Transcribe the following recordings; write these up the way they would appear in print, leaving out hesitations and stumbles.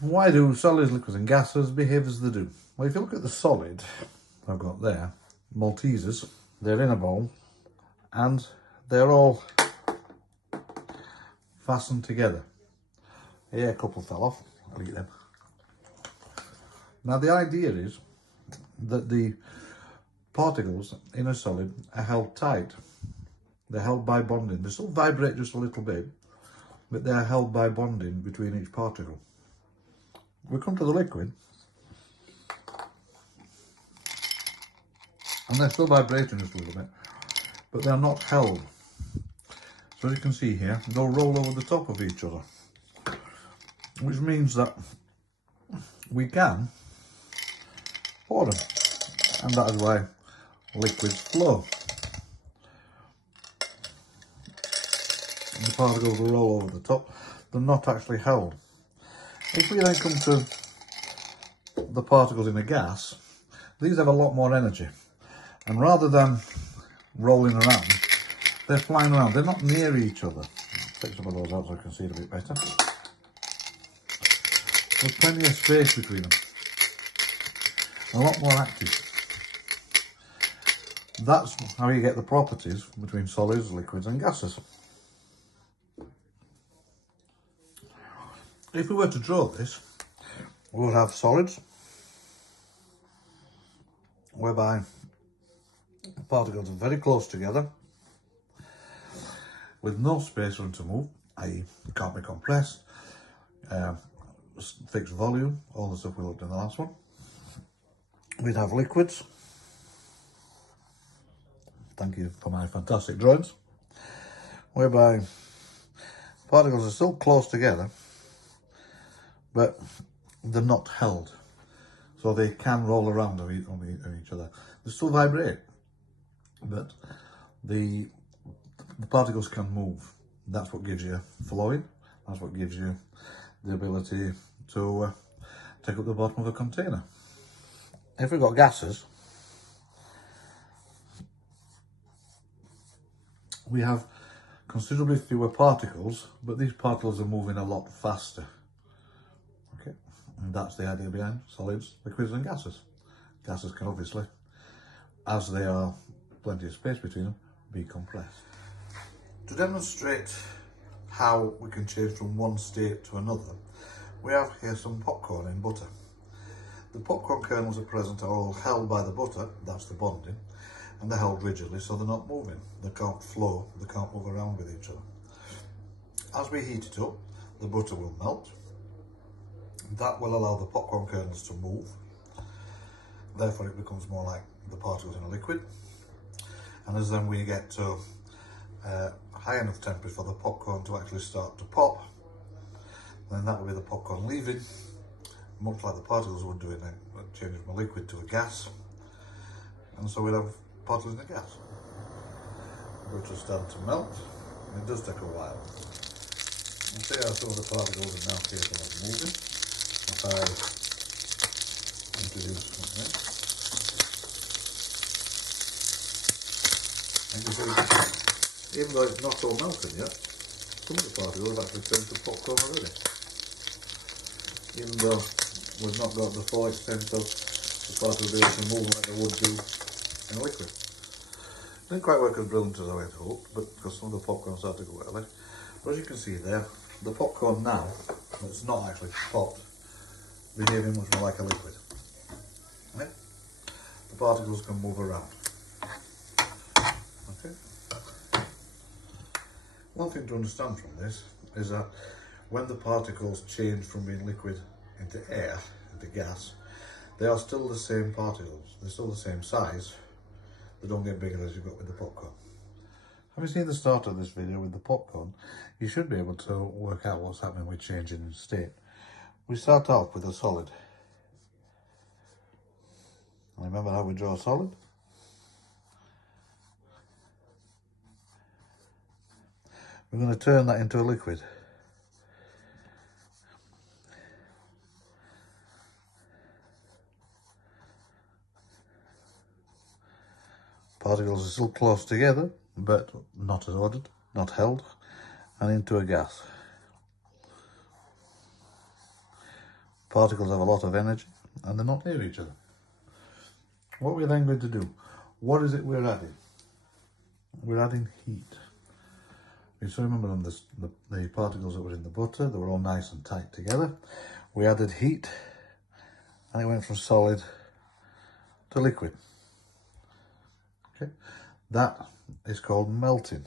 Why do solids, liquids and gases behave as they do? Well, if you look at the solid I've got there, Maltesers, they're in a bowl and they're all fastened together. Here a couple fell off, I'll eat them. Now the idea is that the particles in a solid are held tight. They're held by bonding. They still vibrate just a little bit, but they're held by bonding between each particle. We come to the liquid, and they're still vibrating just a little bit, but they're not held. So as you can see here, they'll roll over the top of each other, which means that we can pour them, and that is why liquids flow. The particles will roll over the top, they're not actually held. If we then come to the particles in a gas, these have a lot more energy, and rather than rolling around, they're flying around. They're not near each other. Take some of those out so I can see it a bit better. There's plenty of space between them. A lot more active. That's how you get the properties between solids, liquids and gases. If we were to draw this, we would have solids, whereby the particles are very close together, with no space for them to move, i.e. can't be compressed, fixed volume, all the stuff we looked at in the last one. We'd have liquids. Thank you for my fantastic drawings. Whereby particles are still close together, but they're not held. So they can roll around on each other. They still vibrate, but the particles can move. That's what gives you flowing. That's what gives you the ability to take up the bottom of a container. If we've got gases, we have considerably fewer particles, but these particles are moving a lot faster. Okay, and that's the idea behind solids, liquids and gases. Gases can obviously, as they are plenty of space between them, be compressed. To demonstrate how we can change from one state to another, we have here some popcorn in butter. The popcorn kernels at present are all held by the butter, that's the bonding, and they're held rigidly so they're not moving. They can't flow, they can't move around with each other. As we heat it up, the butter will melt. That will allow the popcorn kernels to move. Therefore it becomes more like the particles in a liquid. And as then we get to high enough temperature for the popcorn to actually start to pop, then that will be the popcorn leaving, much like the particles would do it then, changing from a liquid to a gas. And so we'll have particles in a gas. Which will start to melt, and it does take a while. You see how some of the particles are now capable of moving. If I introduce something, and you see, even though it's not all melted yet, some of the particles have actually turned to popcorn already. Even though we've not got the full extent of the particles being able to move like they would do in a liquid. Didn't quite work as brilliant as I had hoped, but because some of the popcorn started to go early. But as you can see there, the popcorn now, that's not actually popped, behaving much more like a liquid. Okay? The particles can move around. Okay? One thing to understand from this is that when the particles change from being liquid into air, into gas, they are still the same particles. They're still the same size. They don't get bigger as you've got with the popcorn. Having seen the start of this video with the popcorn, you should be able to work out what's happening with changing in state. We start off with a solid. Remember how we draw a solid? We're going to turn that into a liquid. Particles are still close together, but not as ordered, not held, and into a gas. Particles have a lot of energy and they're not near each other. What we're then going to do, what is it we're adding? We're adding heat. You still remember on the particles that were in the butter, they were all nice and tight together. We added heat and it went from solid to liquid. Okay, that is called melting.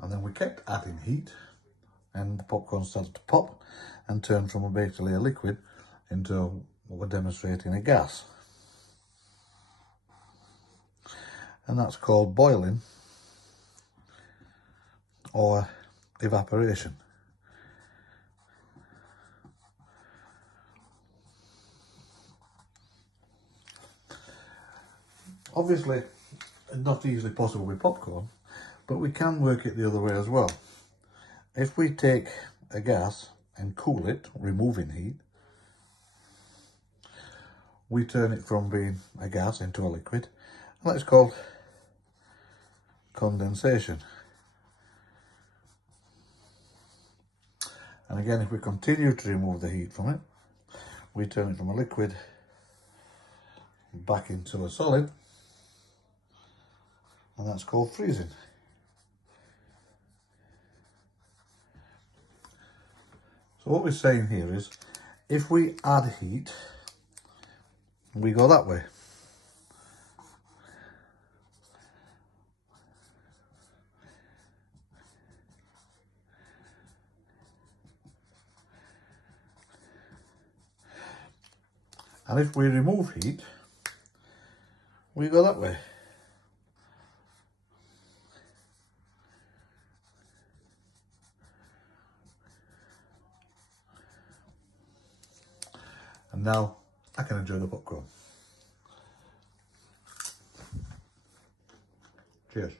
And then we kept adding heat and the popcorn started to pop and turn from basically a liquid into what we're demonstrating, a gas. And that's called boiling or evaporation. Obviously, not easily possible with popcorn, but we can work it the other way as well. If we take a gas and cool it, removing heat, we turn it from being a gas into a liquid, and that's called condensation. And again, if we continue to remove the heat from it, we turn it from a liquid back into a solid, and that's called freezing. So what we're saying here is, if we add heat, we go that way. And if we remove heat, we go that way. And now I can enjoy the popcorn. Cheers.